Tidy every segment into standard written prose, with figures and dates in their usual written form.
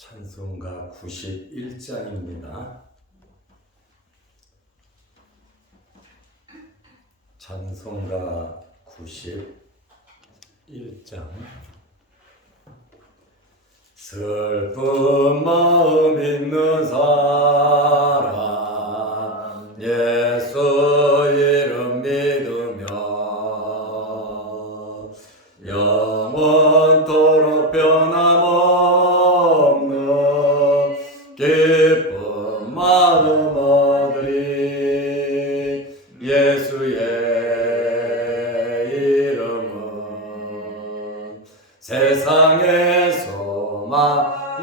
찬송가 91장입니다. 찬송가 91장. 슬픈 마음 있는 사람 예수 이름 믿으며 영원토록 변함없는 기쁜 마음 얻으리. 예수의 이름은 세상의 소망이요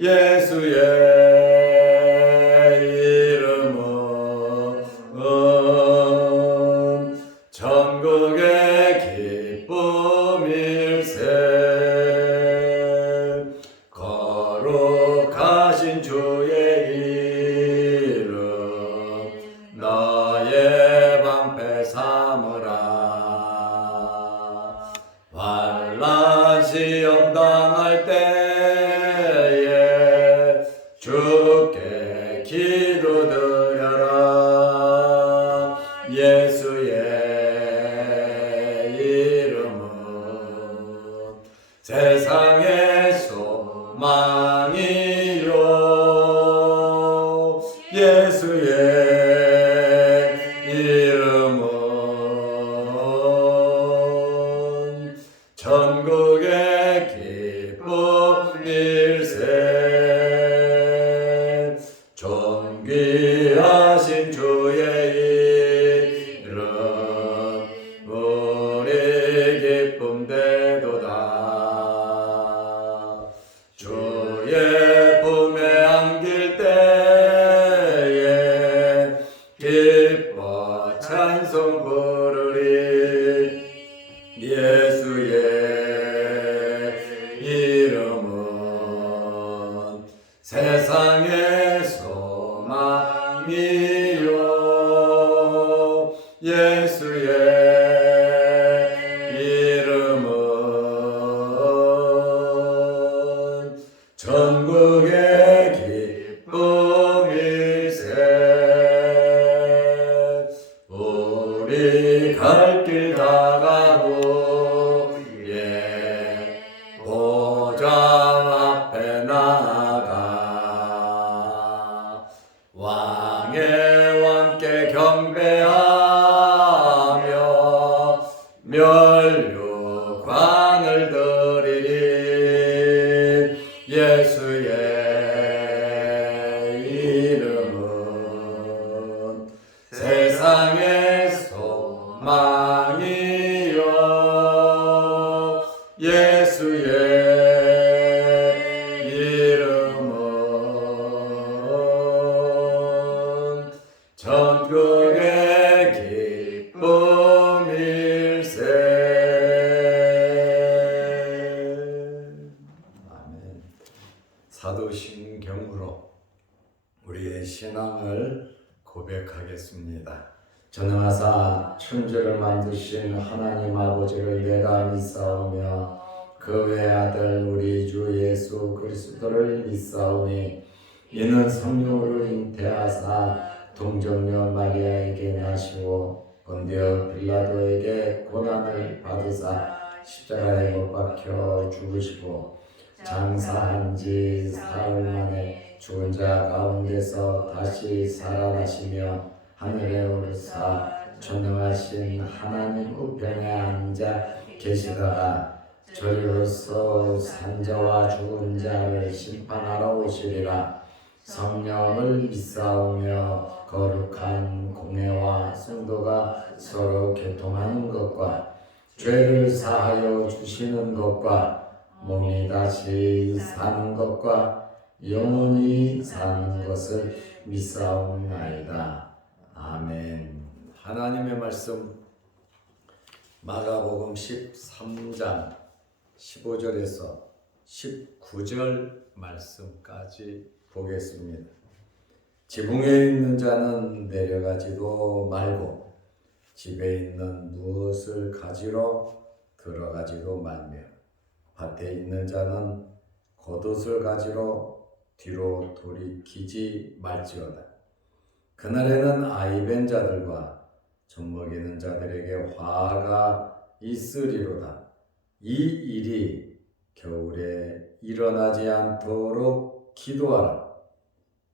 예수의 이름은 천국의 기쁨일세. 거룩하신 주의 이름 너의 방패 삼으라. 환난 시험 당할 때에 주께 기도드려라. 예수의 이름은 세상의 소망이요 예수의 이름은 천국의 기쁨일세. 존귀하신 주의 이름 우리 기쁨되도다. 주의 품에 안길 때에 기뻐 찬송 부르리. 예수의 이름은 세상의 소망이요 예수의 이름은 천국의 기쁨일세. 우리 갈 길 다가고 보좌 앞에 나아가 왕의 왕께 경배하며 면류관을 드리리. 예수의 이름은 세상의 소망이요 예수의 이름은 천국의 기쁨일세. 아멘. 사도신경으로 우리의 신앙을 고백하겠습니다. 전능하사 천지를 만드신 하나님 아버지를 내가 믿사오며 그 외아들 우리 주 예수 그리스도를 믿사오니 이는 성령으로 잉태하사 동정녀 마리아에게 나시고 본디오 빌라도에게 고난을 받으사 십자가에 못 박혀 죽으시고 장사한 지 사흘 만에 죽은 자 가운데서 다시 살아나시며 하늘에 오르사 전능하신 하나님 우편에 앉아 계시다가 저리로서 산자와 죽은 자를 심판하러 오시리라. 성령을 믿사오며 거룩한 공회와 성도가 서로 교통하는 것과 죄를 사하여 주시는 것과 몸이 다시 사는 것과 영원히 사는 것을 믿사옵나이다. 아멘. 하나님의 말씀 마가복음 13장 15절에서 19절 말씀까지 보겠습니다. 지붕에 있는 자는 내려가지도 말고 집에 있는 무엇을 가지러 들어가지도 말며 밭에 있는 자는 겉옷을 가지러 뒤로 돌이키지 말지어다. 그날에는 아이벤 자들과 젖먹이는 자들에게 화가 있으리로다. 이 일이 겨울에 일어나지 않도록 기도하라.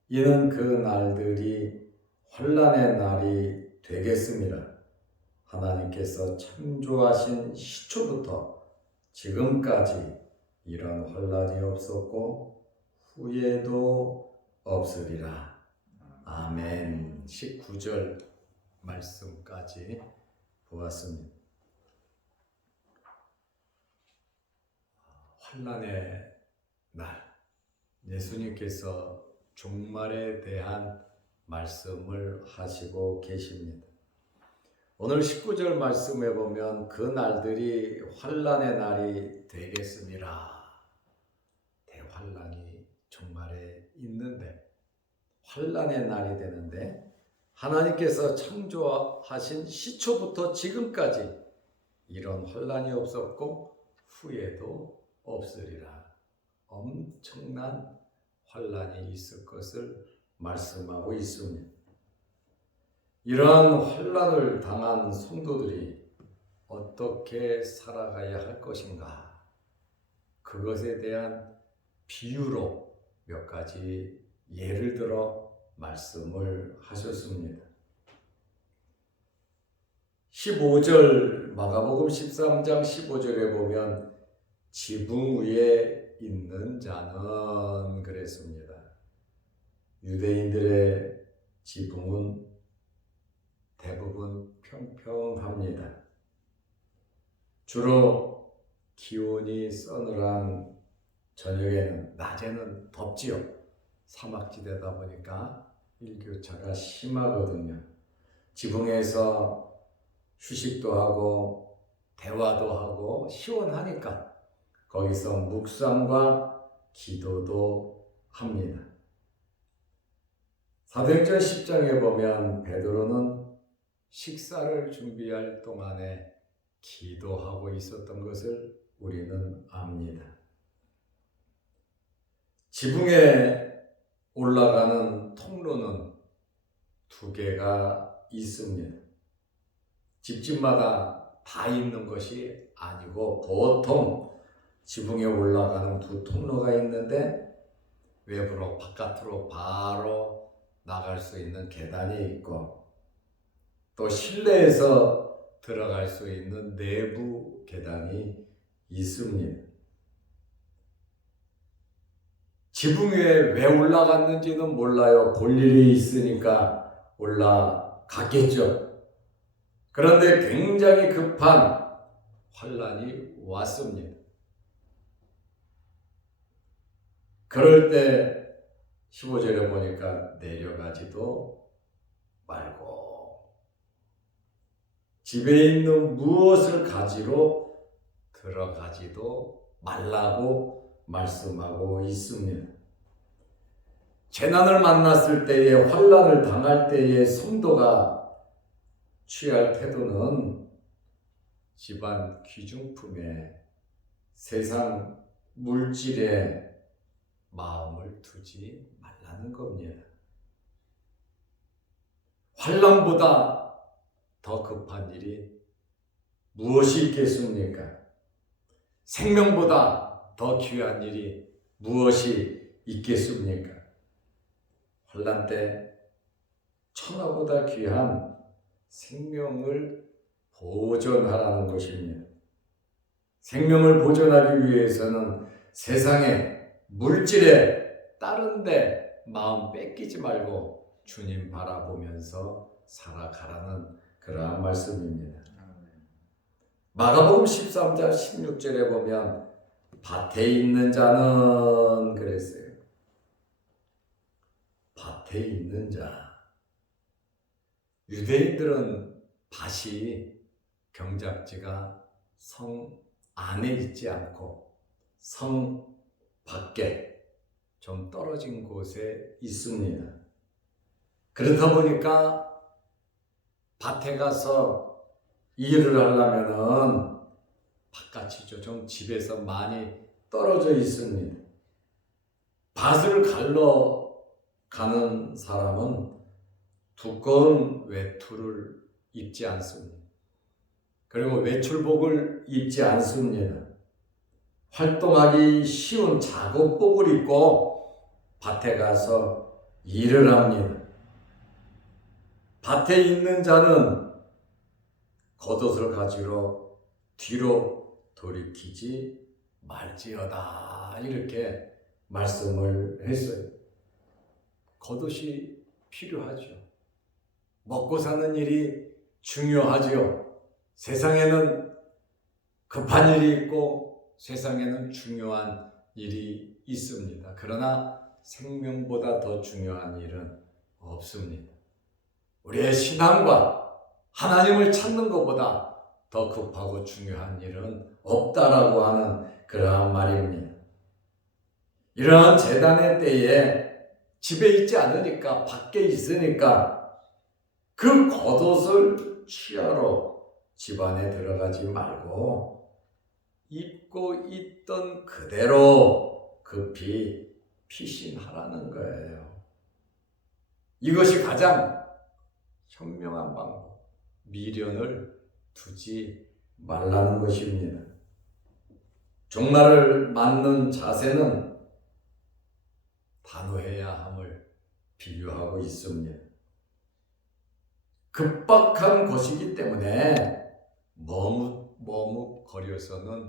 이는 그 날들이 환난의 날이 되겠습니다. 하나님께서 창조하신 시초부터 지금까지 이런 환난이 없었고 후에도 없으리라. 아멘. 19절 말씀까지 보았습니다. 환난의 날, 예수님께서 종말에 대한 말씀을 하시고 계십니다. 오늘 19절 말씀에 보면 그 날들이 환난의 날이 되겠습니다. 대환난이 종말에 있는데 환난의 날이 되는데 하나님께서 창조하신 시초부터 지금까지 이런 환난이 없었고 후에도 없으리라. 엄청난 환난이 있을 것을 말씀하고 있습니다. 이러한 환난을 당한 성도들이 어떻게 살아가야 할 것인가? 그것에 대한 비유로 몇 가지 예를 들어 말씀을 하셨습니다. 15절 마가복음 13장 15절에 보면 지붕 위에 있는 자는 그랬습니다. 유대인들의 지붕은 대부분 평평합니다. 주로 기온이 서늘한 저녁에는, 낮에는 덥지요. 사막지대다 보니까 일교차가 심하거든요. 지붕에서 휴식도 하고 대화도 하고 시원하니까 거기서 묵상과 기도도 합니다. 사도행전 10장에 보면 베드로는 식사를 준비할 동안에 기도하고 있었던 것을 우리는 압니다. 지붕에 올라가는 통로는 2개가 있습니다. 집집마다 다 있는 것이 아니고 보통 지붕에 올라가는 2 통로가 있는데 외부로 바깥으로 바로 나갈 수 있는 계단이 있고 또 실내에서 들어갈 수 있는 내부 계단이 있습니다. 지붕 위에 왜 올라갔는지는 몰라요. 볼 일이 있으니까 올라갔겠죠. 그런데 굉장히 급한 환난이 왔습니다. 그럴 때 15절에 보니까 내려가지도 말고 집에 있는 무엇을 가지러 들어가지도 말라고 말씀하고 있습니다. 재난을 만났을 때에, 환난을 당할 때에 성도가 취할 태도는 집안 귀중품에, 세상 물질에 마음을 두지 말라는 겁니다. 환난보다 더 급한 일이 무엇이 있겠습니까? 생명보다 더 귀한 일이 무엇이 있겠습니까? 환난 때 천하보다 귀한 생명을 보존하라는 것입니다. 생명을 보존하기 위해서는 세상의 물질에 다른 데 마음 뺏기지 말고 주님 바라보면서 살아가라는 그러한 말씀입니다. 마가복음 13장 16절에 보면 밭에 있는 자는 그랬어요. 밭에 있는 자. 유대인들은 밭이 경작지가 성 안에 있지 않고 성 밖에 좀 떨어진 곳에 있습니다. 그렇다 보니까 밭에 가서 일을 하려면은 바깥이죠. 좀 집에서 많이 떨어져 있습니다. 밭을 갈러 가는 사람은 두꺼운 외투를 입지 않습니다. 그리고 외출복을 입지 않습니다. 활동하기 쉬운 작업복을 입고 밭에 가서 일을 합니다. 밭에 있는 자는 겉옷을 가지러 뒤로 돌이키지 말지어다, 이렇게 말씀을 했어요. 겉옷이 필요하죠. 먹고 사는 일이 중요하죠. 세상에는 급한 일이 있고 세상에는 중요한 일이 있습니다. 그러나 생명보다 더 중요한 일은 없습니다. 우리의 신앙과 하나님을 찾는 것보다 더 급하고 중요한 일은 없다라고 하는 그러한 말입니다. 이러한 재단의 때에 집에 있지 않으니까, 밖에 있으니까 그 겉옷을 취하러 집 안에 들어가지 말고 입고 있던 그대로 급히 피신하라는 거예요. 이것이 가장 현명한 방법, 미련을 두지 말라는 것입니다. 종말을 맞는 자세는 단호해야 함을 비유하고 있습니다. 급박한 것이기 때문에 머뭇거려서는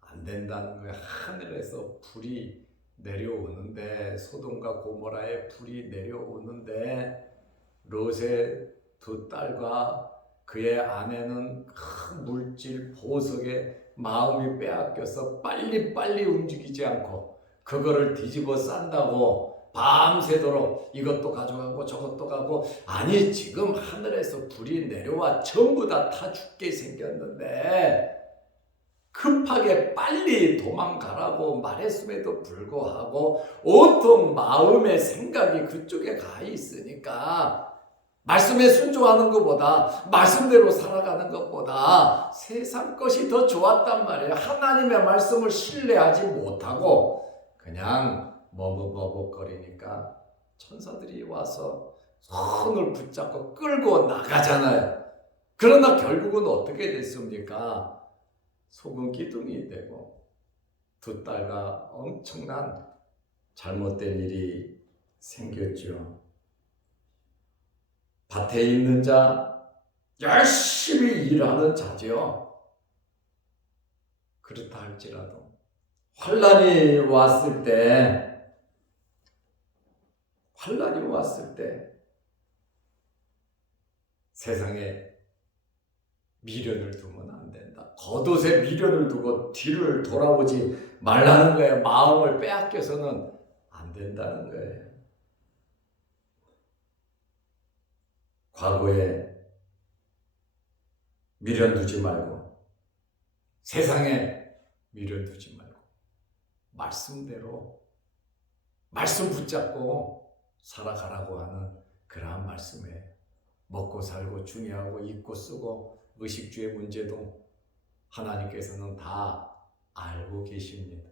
안 된다는 거예요. 하늘에서 불이 내려오는데, 소돔과 고모라에 불이 내려오는데 롯의 두 딸과 그의 아내는 큰 물질 보석에 마음이 빼앗겨서 빨리빨리 움직이지 않고 그거를 뒤집어 싼다고 밤새도록 이것도 가져가고 저것도 가고, 아니 지금 하늘에서 불이 내려와 전부 다 죽게 생겼는데 급하게 빨리 도망가라고 말했음에도 불구하고 온통 마음의 생각이 그쪽에 가 있으니까 말씀에 순종하는 것보다, 말씀대로 살아가는 것보다 세상 것이 더 좋았단 말이에요. 하나님의 말씀을 신뢰하지 못하고 그냥 머뭇머뭇거리니까 천사들이 와서 손을 붙잡고 끌고 나가잖아요. 그러나 결국은 어떻게 됐습니까? 소금 기둥이 되고 두 딸과 엄청난 잘못된 일이 생겼죠. 밭에 있는 자, 열심히 일하는 자죠. 그렇다 할지라도 환난이 왔을 때 세상에 미련을 두면 안 된다. 겉옷에 미련을 두고 뒤를 돌아보지 말라는 거예요. 마음을 빼앗겨서는 안 된다는 거예요. 과거에 미련 두지 말고, 세상에 미련 두지 말고, 말씀대로 말씀 붙잡고 살아가라고 하는 그러한 말씀에, 먹고 살고 중요하고 입고 쓰고 의식주의 문제도 하나님께서는 다 알고 계십니다.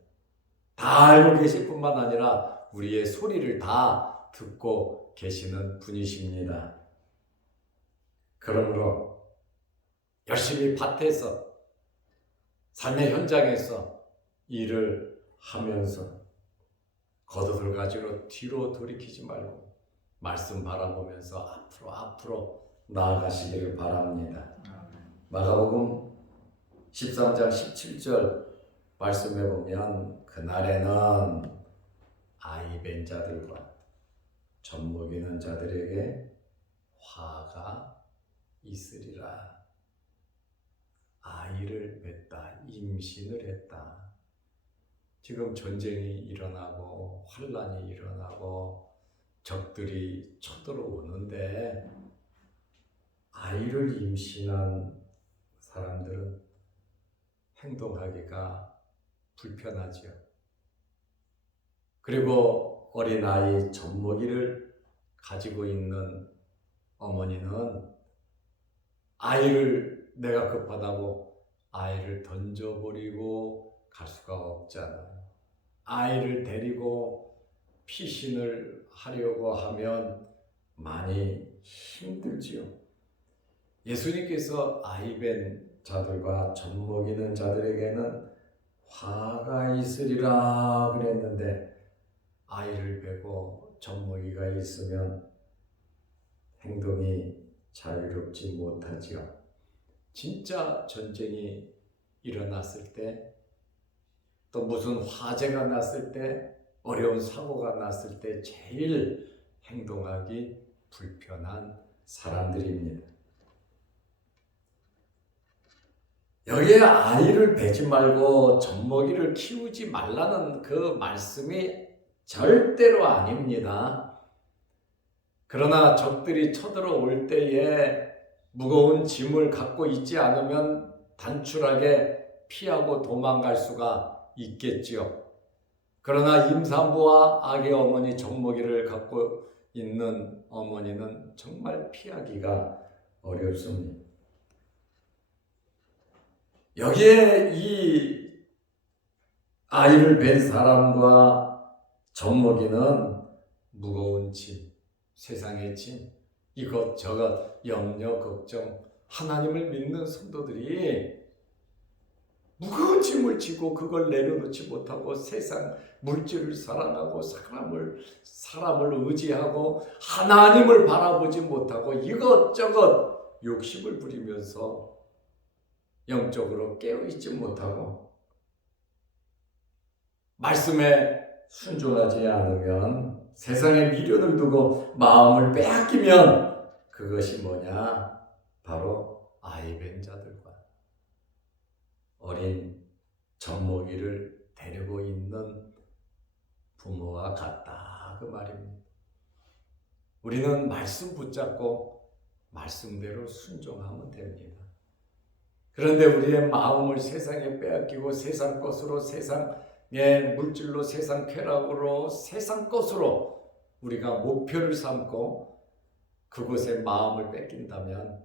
다 알고 계실 뿐만 아니라 우리의 소리를 다 듣고 계시는 분이십니다. 그러므로 열심히 밭에서, 삶의 현장에서 일을 하면서 겉옷을 가지고 뒤로 돌이키지 말고 말씀 바라보면서 앞으로 나아가시기를 바랍니다. 마가복음 13장 17절 말씀해 보면, 그날에는 아이 뵌 자들과 젖 먹이는 자들에게 화가 있으리라. 아이를 낳다, 임신을 했다. 지금 전쟁이 일어나고 환난이 일어나고 적들이 쳐들어오는데 아이를 임신한 사람들은 행동하기가 불편하죠. 그리고 어린아이 젖먹이를 가지고 있는 어머니는 아이를, 내가 급하다고 아이를 던져버리고 갈 수가 없잖아요. 아이를 데리고 피신을 하려고 하면 많이 힘들지요. 예수님께서 아이벤 자들과 젖먹이는 자들에게는 화가 있으리라 그랬는데 아이를 베고 젖먹이가 있으면 행동이 자유롭지 못하지요. 진짜 전쟁이 일어났을 때, 또 무슨 화재가 났을 때, 어려운 사고가 났을 때 제일 행동하기 불편한 사람들입니다. 여기에 아이를 베지 말고 젖먹이를 키우지 말라는 그 말씀이 절대로 아닙니다. 그러나 적들이 쳐들어올 때에 무거운 짐을 갖고 있지 않으면 단출하게 피하고 도망갈 수가 있겠지요. 그러나 임산부와 아기 어머니 젖먹이를 갖고 있는 어머니는 정말 피하기가 어렵습니다. 여기에 이 아이를 뵌 사람과 젖먹이는 무거운 짐, 세상의 짐, 이것저것 염려, 걱정, 하나님을 믿는 성도들이 무거운 짐을 지고 그걸 내려놓지 못하고 세상 물질을 사랑하고 사람을 의지하고 하나님을 바라보지 못하고 이것저것 욕심을 부리면서 영적으로 깨어있지 못하고 말씀에 순종하지 않으면 세상에 미련을 두고 마음을 빼앗기면 그것이 뭐냐? 바로 아이벤 자들과 어린 젖먹이를 데리고 있는 부모와 같다 그 말입니다. 우리는 말씀 붙잡고 말씀대로 순종하면 됩니다. 그런데 우리의 마음을 세상에 빼앗기고 세상 것으로, 세상의 물질로, 세상 쾌락으로, 세상 것으로 우리가 목표를 삼고 그곳에 마음을 뺏긴다면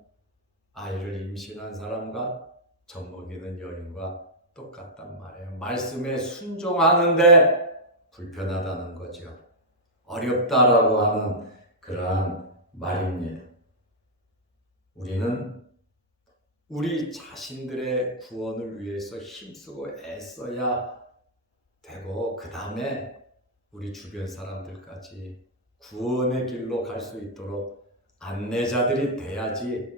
아이를 임신한 사람과 젖먹이는 여인과 똑같단 말이에요. 말씀에 순종하는데 불편하다는 거죠. 어렵다라고 하는 그러한 말입니다. 우리는 우리 자신들의 구원을 위해서 힘쓰고 애써야 되고 그 다음에 우리 주변 사람들까지 구원의 길로 갈 수 있도록 안내자들이 돼야지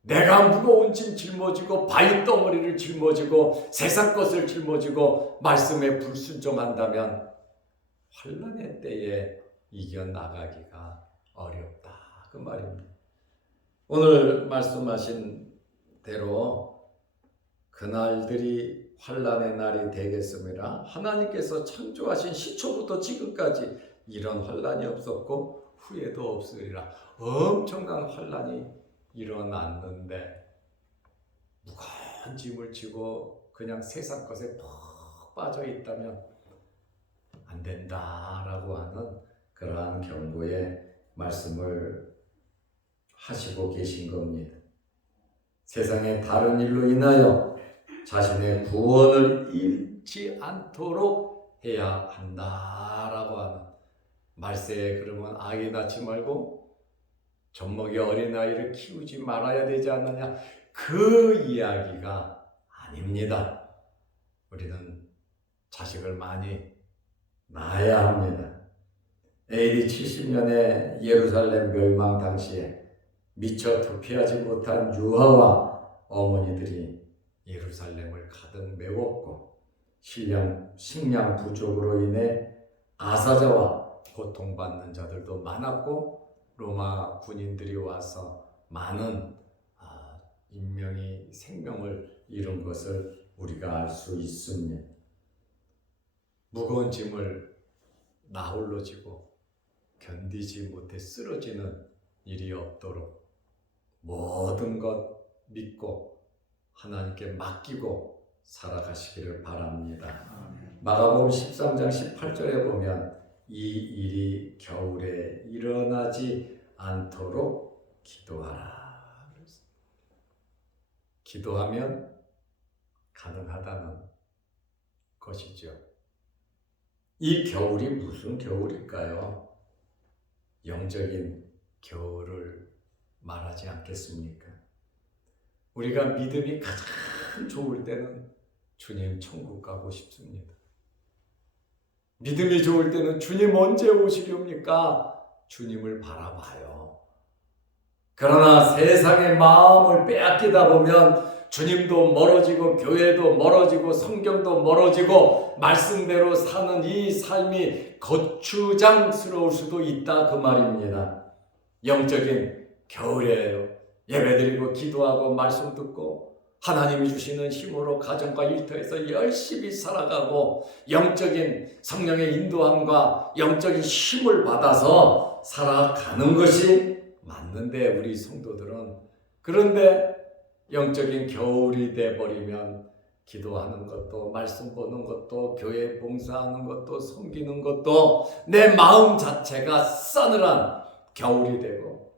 내가 무거운 짐 짊어지고 바위 덩어리를 짊어지고 세상 것을 짊어지고 말씀에 불순종한다면 환난의 때에 이겨나가기가 어렵다 그 말입니다. 오늘 말씀하신 대로 그날들이 환난의 날이 되겠습니다. 하나님께서 창조하신 시초부터 지금까지 이런 환난이 없었고 후에도 없으리라. 엄청난 환난이 일어났는데 무거운 짐을 지고 그냥 세상 것에 푹 빠져 있다면 안 된다라고 하는 그러한 경고의 말씀을 하시고 계신 겁니다. 세상의 다른 일로 인하여 자신의 구원을 잃지 않도록 해야 한다라고 하는 말세에 그러면 아기 낳지 말고 젖먹이 어린아이를 키우지 말아야 되지 않느냐 그 이야기가 아닙니다. 우리는 자식을 많이 낳아야 합니다. AD 70년에 예루살렘 멸망 당시에 미처 도피하지 못한 유아와 어머니들이 예루살렘을 가득 메웠고 식량 부족으로 인해 아사자와 고통받는 자들도 많았고 로마 군인들이 와서 많은 인명이 생명을 잃은 것을 우리가 알 수 있습니다. 무거운 짐을 나 홀로 지고 견디지 못해 쓰러지는 일이 없도록 모든 것 믿고 하나님께 맡기고 살아가시기를 바랍니다. 마가복음 13장 18절에 보면 이 일이 겨울에 일어나지 않도록 기도하라. 기도하면 가능하다는 것이죠. 이 겨울이 무슨 겨울일까요? 영적인 겨울을 말하지 않겠습니까? 우리가 믿음이 가장 좋을 때는 주님 천국 가고 싶습니다. 믿음이 좋을 때는 주님 언제 오시렵니까? 주님을 바라봐요. 그러나 세상의 마음을 빼앗기다 보면 주님도 멀어지고 교회도 멀어지고 성경도 멀어지고 말씀대로 사는 이 삶이 거추장스러울 수도 있다 그 말입니다. 영적인 겨울이에요. 예배드리고 기도하고 말씀 듣고 하나님이 주시는 힘으로 가정과 일터에서 열심히 살아가고 영적인 성령의 인도함과 영적인 힘을 받아서 살아가는 것이 맞는데 우리 성도들은 그런데 영적인 겨울이 돼버리면 기도하는 것도 말씀 보는 것도 교회 봉사하는 것도 섬기는 것도 내 마음 자체가 싸늘한 겨울이 되고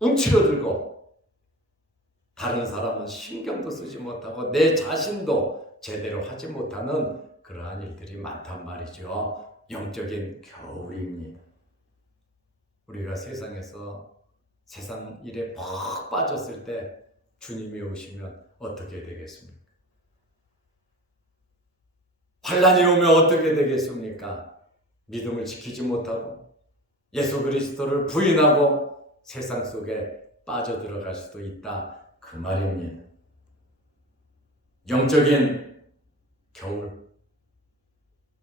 움츠러들고 다른 사람은 신경도 쓰지 못하고 내 자신도 제대로 하지 못하는 그러한 일들이 많단 말이죠. 영적인 겨울입니다. 우리가 세상에서 세상 일에 푹 빠졌을 때 주님이 오시면 어떻게 되겠습니까? 환난이 오면 어떻게 되겠습니까? 믿음을 지키지 못하고 예수 그리스도를 부인하고 세상 속에 빠져들어갈 수도 있다 그 말입니다. 영적인 겨울,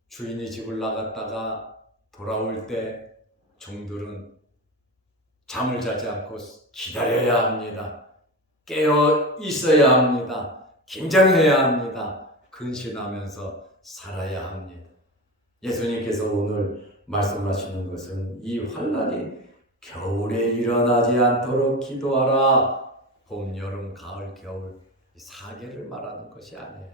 주인이 집을 나갔다가 돌아올 때 종들은 잠을 자지 않고 기다려야 합니다. 깨어 있어야 합니다. 긴장해야 합니다. 근신하면서 살아야 합니다. 예수님께서 오늘 말씀하시는 것은 이 환난이 겨울에 일어나지 않도록 기도하라. 봄, 여름, 가을, 겨울 이 4계를 말하는 것이 아니에요.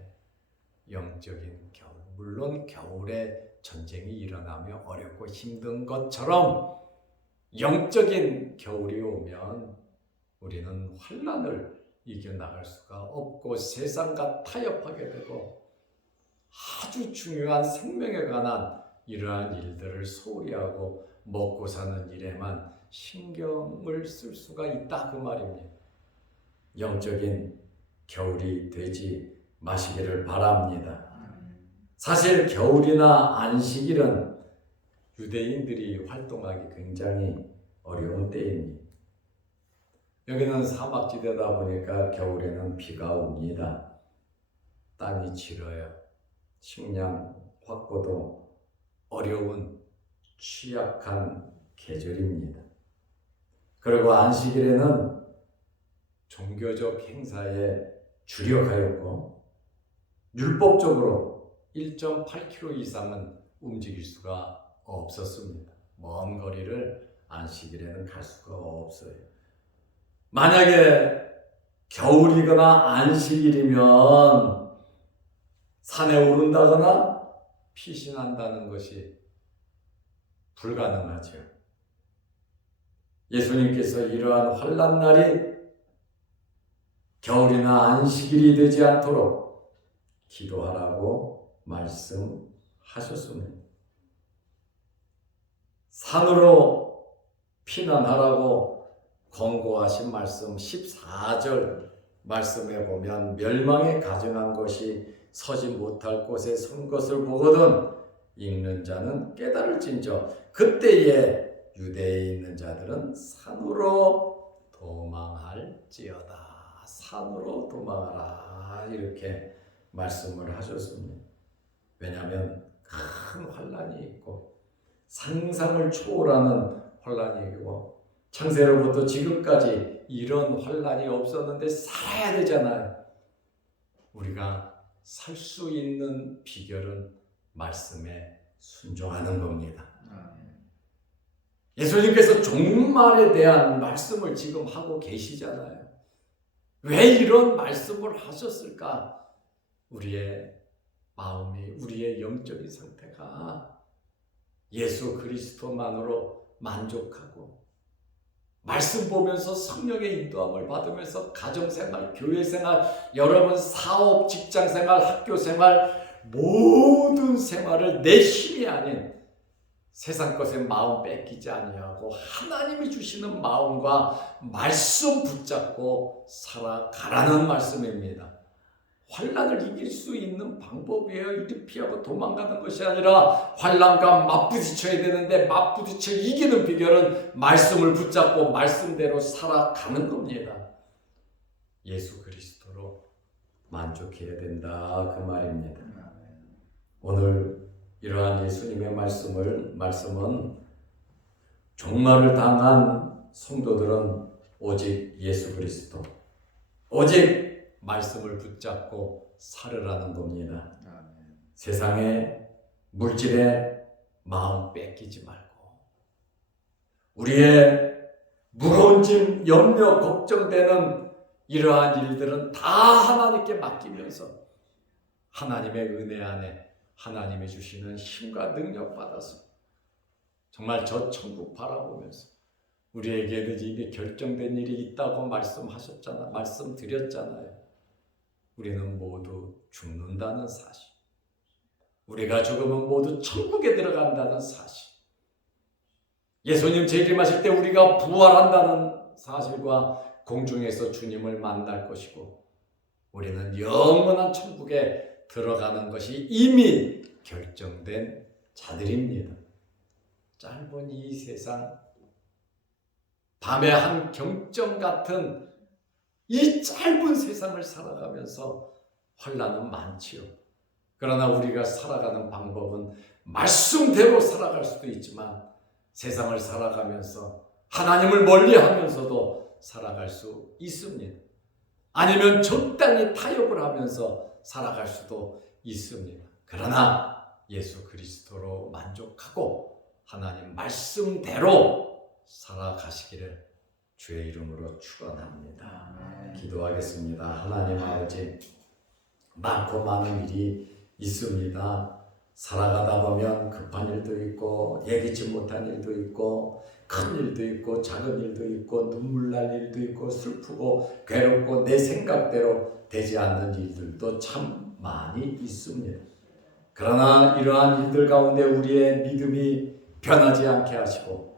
영적인 겨울. 물론 겨울에 전쟁이 일어나며 어렵고 힘든 것처럼 영적인 겨울이 오면 우리는 환난을 이겨나갈 수가 없고 세상과 타협하게 되고 아주 중요한 생명에 관한 이러한 일들을 소홀히 하고 먹고 사는 일에만 신경을 쓸 수가 있다 그 말입니다. 영적인 겨울이 되지 마시기를 바랍니다. 사실 겨울이나 안식일은 유대인들이 활동하기 굉장히 어려운 때입니다. 여기는 사막지대다 보니까 겨울에는 비가 옵니다. 땅이 질어요. 식량 확보도 어려운 취약한 계절입니다. 그리고 안식일에는 종교적 행사에 주력하였고 율법적으로 1.8km 이상은 움직일 수가 없었습니다. 먼 거리를 안식일에는 갈 수가 없어요. 만약에 겨울이거나 안식일이면 산에 오른다거나 피신한다는 것이 불가능하죠. 예수님께서 이러한 환난 날이 겨울이나 안식일이 되지 않도록 기도하라고 말씀하셨습니다. 산으로 피난하라고 권고하신 말씀 14절 말씀에 보면 멸망에 가증한 것이 서지 못할 곳에 선 것을 보거든 읽는 자는 깨달을진저 그때에 유대에 있는 자들은 산으로 도망할지어다. 산으로 도망하라 이렇게 말씀을 하셨습니다. 왜냐하면 큰 환난이 있고 상상을 초월하는 환난이 있고 창세로부터 지금까지 이런 환난이 없었는데 살아야 되잖아요. 우리가 살 수 있는 비결은 말씀에 순종하는 겁니다. 예수님께서 종말에 대한 말씀을 지금 하고 계시잖아요. 왜 이런 말씀을 하셨을까? 우리의 마음이, 우리의 영적인 상태가 예수 그리스도만으로 만족하고 말씀 보면서 성령의 인도함을 받으면서 가정생활, 교회생활, 여러분 사업, 직장생활, 학교생활 모든 생활을 내 힘이 아닌 세상 것에 마음 뺏기지 아니하고 하나님이 주시는 마음과 말씀 붙잡고 살아가라는 말씀입니다. 환난을 이길 수 있는 방법이에요. 이리 피하고 도망가는 것이 아니라 환난과 맞부딪혀야 되는데 맞부딪혀 이기는 비결은 말씀을 붙잡고 말씀대로 살아가는 겁니다. 예수 그리스도로 만족해야 된다 그 말입니다. 오늘 이러한 예수님의 말씀은 종말을 당한 성도들은 오직 예수 그리스도, 오직 말씀을 붙잡고 살으라는 겁니다. 세상에 물질에 마음 뺏기지 말고 우리의 무거운 짐, 염려, 걱정되는 이러한 일들은 다 하나님께 맡기면서 하나님의 은혜 안에 하나님이 주시는 힘과 능력 받아서 정말 저 천국 바라보면서 우리에게는 이미 결정된 일이 있다고 말씀드렸잖아요. 우리는 모두 죽는다는 사실, 우리가 죽으면 모두 천국에 들어간다는 사실, 예수님 재림하실 때 우리가 부활한다는 사실과 공중에서 주님을 만날 것이고 우리는 영원한 천국에 들어가는 것이 이미 결정된 자들입니다. 짧은 이 세상, 밤의 한 경점 같은 이 짧은 세상을 살아가면서 환난은 많지요. 그러나 우리가 살아가는 방법은 말씀대로 살아갈 수도 있지만 세상을 살아가면서 하나님을 멀리하면서도 살아갈 수 있습니다. 아니면 적당히 타협을 하면서 살아갈 수도 있습니다. 그러나 예수 그리스도로 만족하고 하나님 말씀대로 살아가시기를 주의 이름으로 축원합니다. 기도하겠습니다. 하나님 아버지, 많고 많은 일이 있습니다. 살아가다 보면 급한 일도 있고 예기치 못한 일도 있고 큰 일도 있고 작은 일도 있고 눈물 날 일도 있고 슬프고 괴롭고 내 생각대로 되지 않는 일들도 참 많이 있습니다. 그러나 이러한 일들 가운데 우리의 믿음이 변하지 않게 하시고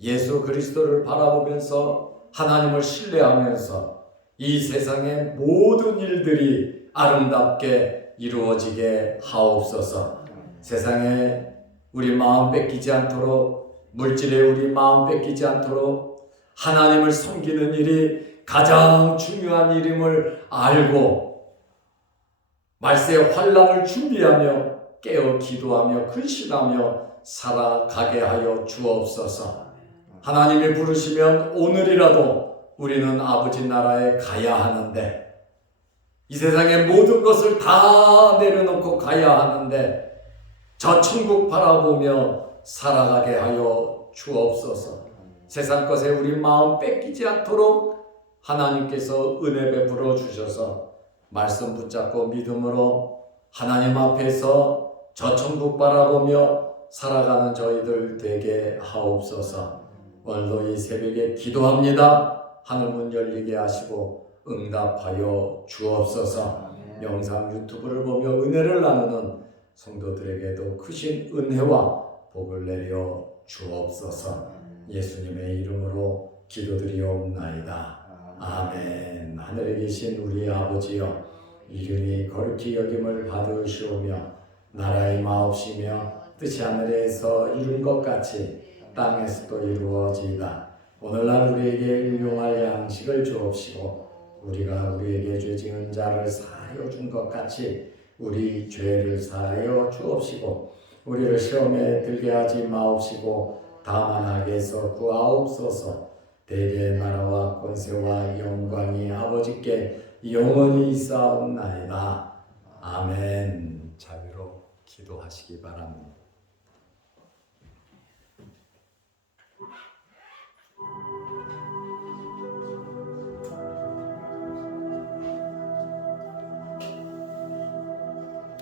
예수 그리스도를 바라보면서 하나님을 신뢰하면서 이 세상의 모든 일들이 아름답게 이루어지게 하옵소서. 세상에 우리 마음 뺏기지 않도록, 물질에 우리 마음 뺏기지 않도록 하나님을 섬기는 일이 가장 중요한 일임을 알고 말세의 환난을 준비하며 깨어 기도하며 근신하며 살아가게 하여 주옵소서. 하나님이 부르시면 오늘이라도 우리는 아버지 나라에 가야 하는데 이 세상의 모든 것을 다 내려놓고 가야 하는데 저 천국 바라보며 살아가게 하여 주옵소서. 세상 것에 우리 마음 뺏기지 않도록 하나님께서 은혜 베풀어 주셔서 말씀 붙잡고 믿음으로 하나님 앞에서 저 천국 바라보며 살아가는 저희들 되게 하옵소서. 오늘도 이 새벽에 기도합니다. 하늘문 열리게 하시고 응답하여 주옵소서. 영상 유튜브를 보며 은혜를 나누는 성도들에게도 크신 은혜와 복을 내려 주옵소서. 예수님의 이름으로 기도드리옵나이다. 아멘. 하늘에 계신 우리 아버지여, 이름이 거룩히 여김을 받으시오며 나라의 마옵시며 뜻이 하늘에서 이룬 것 같이 땅에서도 이루어지이다. 오늘날 우리에게 일용할 양식을 주옵시고 우리가 우리에게 죄 지은 자를 사하여 준 것 같이 우리 죄를 사하여 주옵시고 우리를 시험에 들게 하지 마옵시고 다만 악에서 구하옵소서. 대개의 나라와 권세와 영광이 아버지께 영원히 있사옵나이다. 아멘. 자비로 기도하시기 바랍니다.